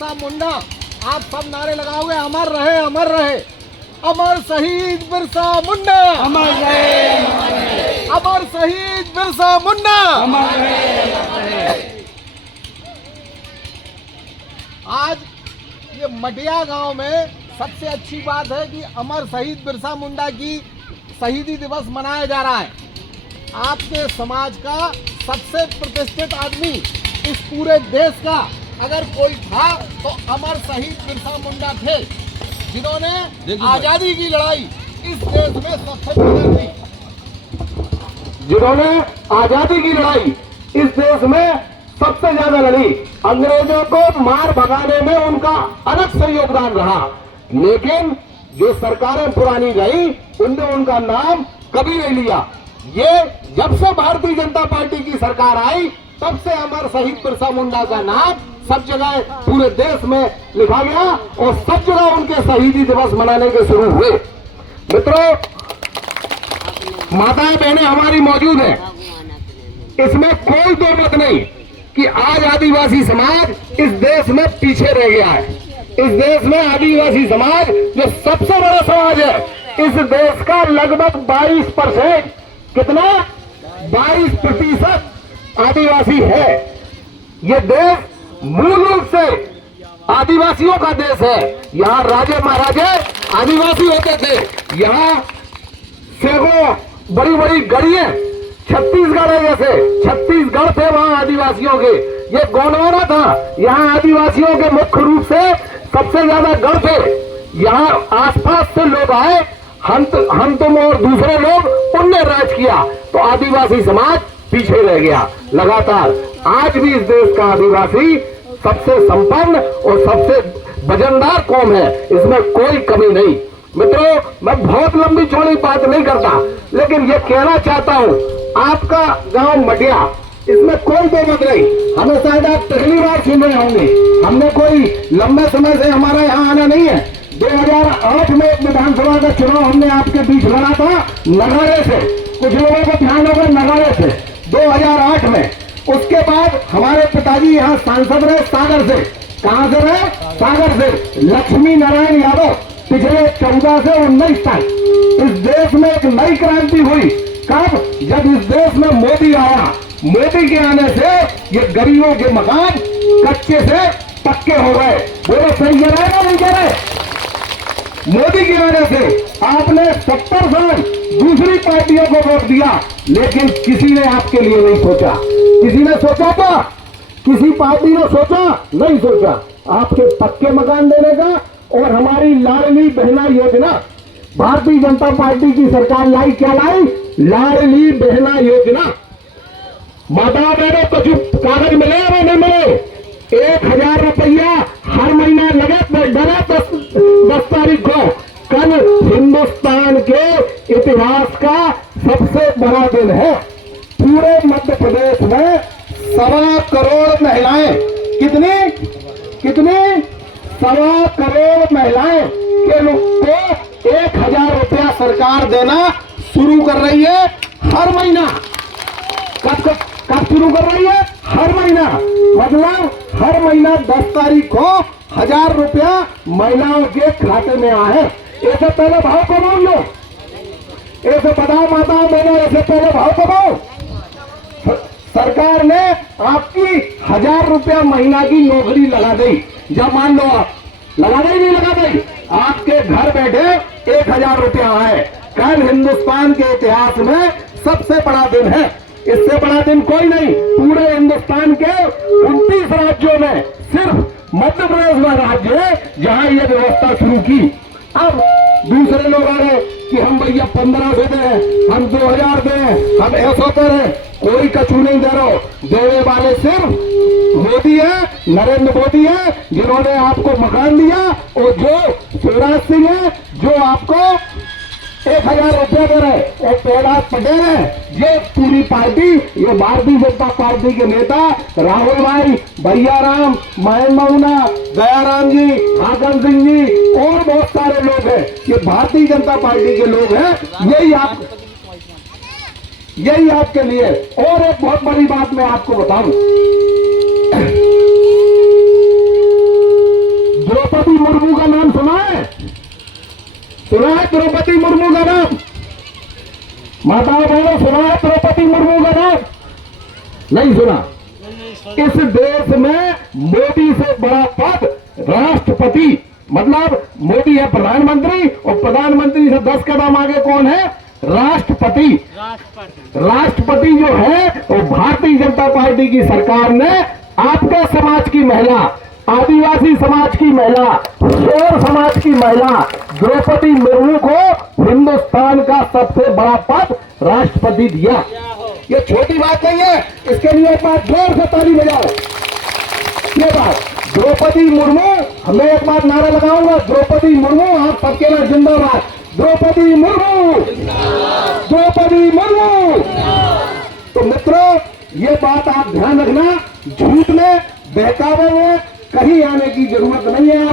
बिरसा मुंडा, आप सब नारे लगाओगे अमर रहे, अमर रहे, अमर शहीद बिरसा मुंडा, अमर रहे, अमर शहीद बिरसा मुंडा, अमर रहे। आज ये मटिया गांव में सबसे अच्छी बात है कि अमर शहीद बिरसा मुंडा की शहीदी दिवस मनाया जा रहा है। आपके समाज का सबसे प्रतिष्ठित आदमी इस पूरे देश का अगर कोई था तो अमर शहीद बिरसा मुंडा थे, जिन्होंने आजादी की लड़ाई इस देश में सबसे ज्यादा दी, जिन्होंने आजादी की लड़ाई इस देश में सबसे ज्यादा लड़ी। अंग्रेजों को मार भगाने में उनका अलग से योगदान रहा, लेकिन जो सरकारें पुरानी गई उनने उनका नाम कभी नहीं लिया। ये जब से भारतीय जनता पार्टी की सरकार आई तब से अमर शहीद बिरसा मुंडा का नाम सब जगह पूरे देश में लिखा गया और सब जगह उनके शहीदी दिवस मनाने के शुरू हुए। मित्रों, माताएं बहनें हमारी मौजूद हैं, इसमें कोई दो मत नहीं कि आज आदिवासी समाज इस देश में पीछे रह गया है। इस देश में आदिवासी समाज जो सबसे बड़ा समाज है, इस देश का लगभग 22%, कितना 22% आदिवासी है। ये देश मूल रूप से आदिवासियों का देश है। यहाँ राजे महाराजे आदिवासी होते थे। यहाँ सैकड़ों बड़ी बड़ी गढ़ियां छत्तीसगढ़ है, जैसे छत्तीसगढ़ थे वहाँ आदिवासियों के। ये गोंडवाना था, यहाँ आदिवासियों के मुख्य रूप से सबसे ज्यादा गढ़ थे। यहाँ आसपास से लोग आए, हम तुम और दूसरे लोग, उनने राज किया तो आदिवासी समाज पीछे रह गया लगातार। आज भी इस देश का आदिवासी सबसे संपन्न और सबसे वजनदार कौम है, इसमें कोई कमी नहीं। मित्रों, मैं बहुत लंबी चौड़ी बात नहीं करता, लेकिन ये कहना चाहता हूँ, आपका गांव मटिया, इसमें कोई दो मत नहीं। हमें शायद आप पहली बार सुन रहे होंगे, हमने कोई लंबे समय से हमारा यहाँ आना नहीं है। 2008 में एक विधानसभा का चुनाव हमने आपके बीच लड़ा था नगाड़े से, कुछ लोगों को ध्यान होगा, नगाड़े से 2008 में। उसके बाद हमारे पिताजी यहाँ सांसद रहे सागर से। कहां से रहे? सागर से। लक्ष्मी नारायण यादव पिछले 14 से 19 तक इस देश में एक नई क्रांति हुई। कब? जब इस देश में मोदी आया। मोदी के आने से ये गरीबों के मकान कच्चे से पक्के हो गए। बोलो सही कह रहे हैं, नहीं कह रहे? मोदी की वजह से आपने 70 साल दूसरी पार्टियों को वोट दिया, लेकिन किसी ने आपके लिए नहीं सोचा। किसी ने सोचा था? किसी पार्टी ने सोचा? नहीं सोचा। आपके पक्के मकान देने का और हमारी लाडली बहना योजना, भारतीय जनता पार्टी की सरकार लाई। क्या लाई? लाडली बहना योजना। माता बहनों को जो कागज मिले वो नहीं मिले, 1000 रुपया हर महीना लगा। 10 तारीख को कल हिंदुस्तान के इतिहास का सबसे बड़ा दिन है। पूरे मध्य प्रदेश में 1.25 करोड़ महिलाएं, कितनी 1.25 करोड़ महिलाएं के लोग को 1000 रुपया सरकार देना शुरू कर रही है हर महीना। कब शुरू कर रही है? हर महीना। मतलब हर महीना 10 तारीख को 1000 रुपया महिलाओं के खाते में आए। ऐसे पहले भाव कमाओ लो, ऐसे बताओ माताओं बहनों, ऐसे पहले भाव कमाओ। सरकार ने आपकी 1000 रुपया महीना की नौकरी लगा दी। जब मान लो आप लगा दी, नहीं लगा दी, आपके घर बैठे 1000 रुपया आए। कल हिंदुस्तान के इतिहास में सबसे बड़ा दिन है। इससे बड़ा दिन कोई नहीं। पूरे हिंदुस्तान के 29 राज्यों में सिर्फ मध्य प्रदेश में राज्य है जहां यह व्यवस्था शुरू की। अब दूसरे लोग आ रहे कि हम भैया 1500 दें, हम 2000 दें, हम ऐसा करें। कोई कछु नहीं दे रहा। देने वाले सिर्फ मोदी है, नरेंद्र मोदी है, जिन्होंने आपको मकान दिया, और जो शिवराज सिंह है जो आपको 1000 रुपया दे रहे, और प्रहलाद पटेल है। ये पूरी पार्टी, ये भारतीय जनता पार्टी के नेता राहुल भाई, भैया राम, महेंद्र मऊना, दयाराम जी, हाकम सिंह जी और बहुत सारे लोग हैं। ये भारतीय जनता पार्टी के लोग हैं। यही आपके लिए। और एक बहुत बड़ी बात मैं आपको बताऊं, द्रौपदी मुर्मू का नाम? माताओं बहनों, सुना है द्रौपदी मुर्मू का नाम? नहीं सुना। इस देश में मोदी से बड़ा पद राष्ट्रपति, मतलब मोदी है प्रधानमंत्री और प्रधानमंत्री से 10 कदम आगे कौन है? राष्ट्रपति। राष्ट्रपति जो है वो भारतीय जनता पार्टी की सरकार ने आपके समाज की महिला, आदिवासी समाज की महिला, शोर समाज की महिला द्रौपदी मुर्मू को हिंदुस्तान का सबसे बड़ा पद राष्ट्रपति दिया। ये छोटी बात नहीं है, इसके लिए एक बार जोर से ताली बजाओ। ये बात द्रौपदी मुर्मू, हमें एक बार नारा लगाऊंगा, द्रौपदी मुर्मू आप सबके लिए जिंदाबाद। द्रौपदी मुर्मू, द्रौपदी मुर्मू। तो मित्रों, ये बात आप ध्यान रखना, झूठ में बहकावे में कहीं आने की जरूरत नहीं है।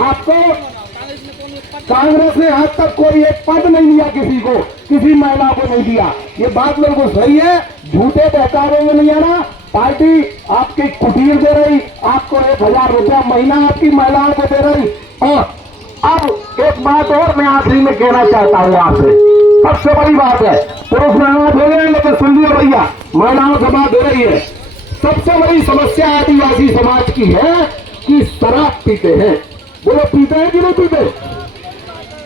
आपको कांग्रेस ने आज तक कोई एक पद नहीं दिया, किसी को, किसी महिला को नहीं दिया। ये बात बिल्कुल सही है, झूठे बहकावे में नहीं आना। पार्टी आपकी कुटीर दे रही, आपको 1000 रुपया महीना आपकी महिलाओं को दे रही। और अब एक बात और मैं आखिरी में कहना चाहता हूँ आपसे, सबसे बड़ी बात है, पुरुष महिलाओं हो गए लेकिन सुन लियो भैया, महिलाओं से बात हो रही है। सबसे बड़ी समस्या आदिवासी समाज की है कि शराब पीते हैं। बोलो, पीते हैं कि नहीं पीते?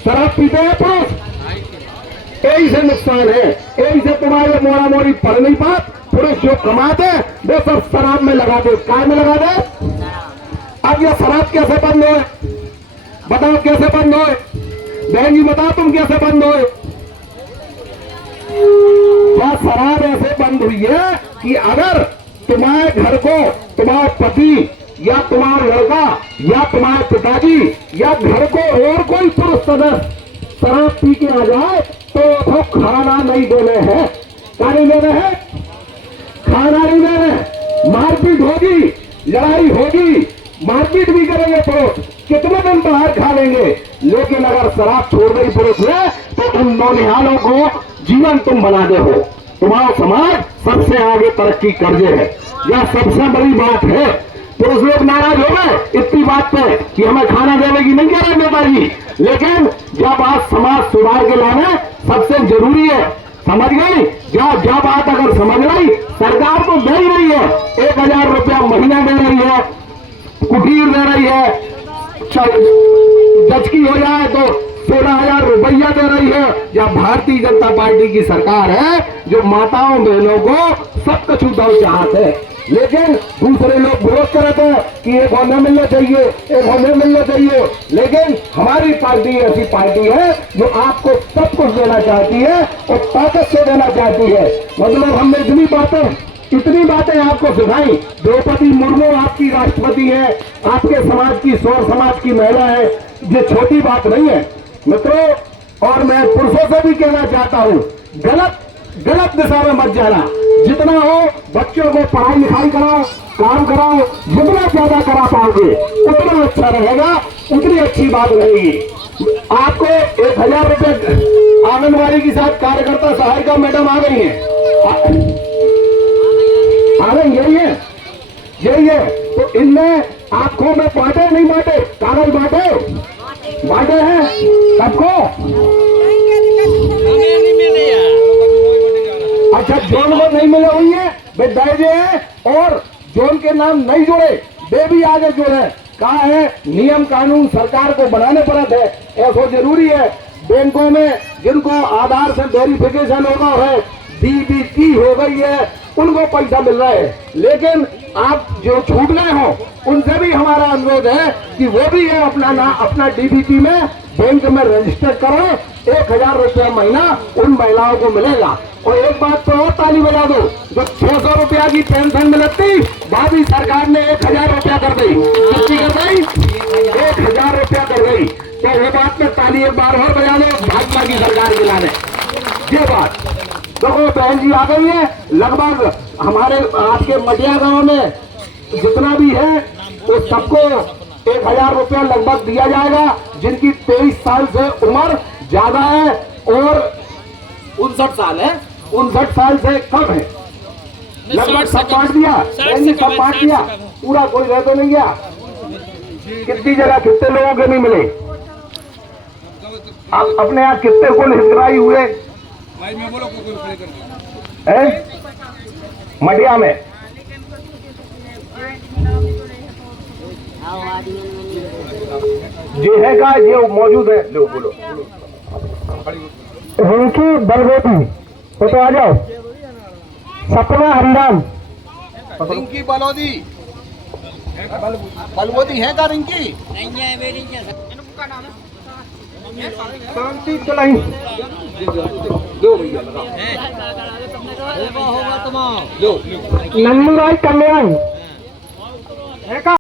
शराब पीते हैं पुरुष, यही से नुकसान है, यही से तुम्हारे मोड़ा मोड़ी पढ़ नहीं पात। पुरुष जो कमाते वो सब शराब में लगा दे, काय में लगा दे। अब ये शराब कैसे बंद हो? बताओ कैसे बंद हो? बहन जी बताओ तुम कैसे बंद हो? क्या शराब ऐसे बंद हुई है कि अगर तुम्हारे घर को तुम्हारा पति या तुम्हारा लड़का या तुम्हारे पिताजी या घर को और कोई पुरुष सदस्य शराब पी के आ जाए तो खाना नहीं देने हैं। क्या नहीं देने हैं? खाना नहीं देने, मारपीट होगी, लड़ाई होगी, मारपीट भी करेंगे पुरुष, कितने दिन बाहर खा लेंगे। लेकिन अगर शराब छोड़ गई पुरुष ने तो उन नौनिहालों को जीवन तुम बनाते हो। तुम्हारा समाज सबसे आगे तरक्की करजे है, यह सबसे बड़ी बात है। पुरुष लोग नाराज हो गए इतनी बात पे कि हमें खाना देने की नहीं कह रहे नेताजी, लेकिन जब आज समाज सुधार के लाने सबसे जरूरी है, समझ गई? जब बात अगर समझ गई, सरकार तो दे ही रही है, 1000 रुपया महीना दे रही है, कुटीर दे रही है, जचकी हो जाए तो 16,000 रुपया दे रही है। जब भारतीय जनता पार्टी की सरकार है जो माताओं बहनों को सब कुछ उदाव चाहते हैं, लेकिन दूसरे लोग विरोध करते हैं कि एक होने मिलना चाहिए, एक होने मिलना चाहिए। लेकिन हमारी पार्टी ऐसी पार्टी है जो आपको सब कुछ देना चाहती है और ताकत से देना चाहती है। मतलब हमने इतनी बातें आपको सिखाई। द्रौपदी मुर्मू आपकी राष्ट्रपति है, आपके समाज की, शोर समाज की महिला है, ये छोटी बात नहीं है मित्रों। और मैं पुरुषों से भी कहना चाहता हूँ, गलत दिशा में मत जाना। जितना हो बच्चों को पढ़ाई लिखाई कराओ, काम कराओ, जितना ज्यादा करा पाओगे उतना अच्छा रहेगा, उतनी अच्छी बात रहेगी। आपको 1000 रुपये आंगनबाड़ी के साथ कार्यकर्ता सहायिका मैडम आ गई है, यही है। तो इनमें आंखों में बांटे नहीं बांटे, कागज बांटे हैं सबको। अच्छा, जोन को नहीं मिले हुई है वे दर्जे हैं, और जोन के नाम नहीं जुड़े वे भी आगे जुड़े। कहा है नियम कानून सरकार को बनाने पड़ते हैं, ऐसा जरूरी है। बैंकों में जिनको आधार से वेरिफिकेशन होगा है, डीबीटी हो गई है, उनको पैसा मिल रहा है। लेकिन आप जो छूट गए हो उनसे भी हमारा अनुरोध है कि वो भी है अपना डीबीटी में बैंक में रजिस्टर करें। 1000 रुपया महीना उन महिलाओं को मिलेगा। और एक बात तो और ताली बजा दो, जो 600 रुपया की पेंशन मिलती, भाभी सरकार ने 1000 रुपया कर दी। कितनी कर गई? 1000 रुपया कर गई। तो वो बात में ताली एक बार और बजा दो भाजपा की सरकार के लाने। ये बात देखो, बहन जी आ गई है। लगभग हमारे आपके मटिया गांव में जितना भी है वो सबको 1000 रुपया लगभग दिया जाएगा, जिनकी 23 साल से उम्र ज्यादा है और 59 साल है, 59 साल से कम है। लगभग सब बांट दिया, सब बांट दिया, पूरा कोई रह तो नहीं गया। कितनी जगह कितने लोगों के नहीं मिले? आप अपने यहाँ कितने कुल हितग्राही हुए हैं मटिया में? जो है का ये मौजूद है, लो बोलो। रिंकी बलवोती, वो तो आ जाओ। सपना हरिराम, रिंकी बलोदी बलवोदी है का रिंकी? शांति चलाई दो भैया नन्नू राय कल्याण है का?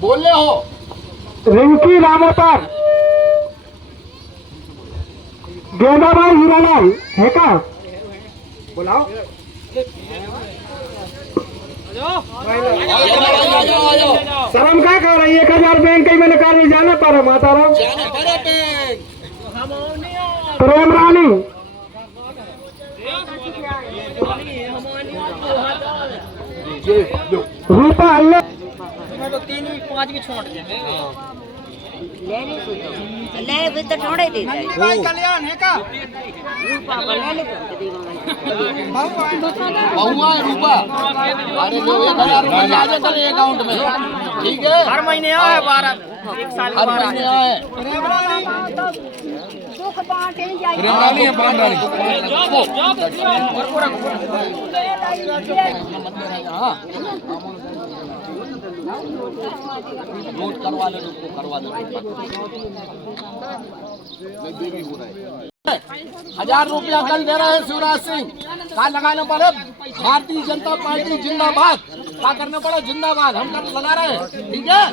बोले हो रिंकी रामोतर, गेंदाबाई हीरालाल है का? बुलाओ। शर्म क्या कर रही है? 1000 बैंक में निकाल जाने पर माता राम प्रेम रानी रूपा अल्लाह तो 3 भी 5 भी छोड़ दे ले भी तो छोड़ ही देता है। कल्याण है का? बहुआ है रूपा। अरे जो 1000 रुपये आ जाए कल अकाउंट में, ठीक है? हर महीने आए 12 1 साल हर महीने आए। दुख बांटे जाए प्रेमरानी है प्रेमरानी। हाँ नोट करवा ले, उसको करवा ले। 1000 रुपया कल दे रहे हैं शिवराज सिंह। कहा लगाने पड़े भारतीय जनता पार्टी जिंदाबाद। क्या करना पड़े? जिंदाबाद हम कर लगा रहे हैं, ठीक है?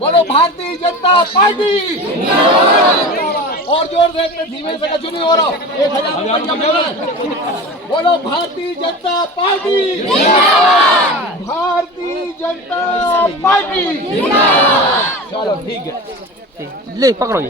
बोलो भारतीय जनता पार्टी। और जोर से, इतने धीमे से कचू नहीं हो रहा। 1000 रुपया मिल रहा है। बोलो भारतीय जनता पार्टी, भारतीय जनता पार्टी। चलो ठीक है, ले पकड़ो ये।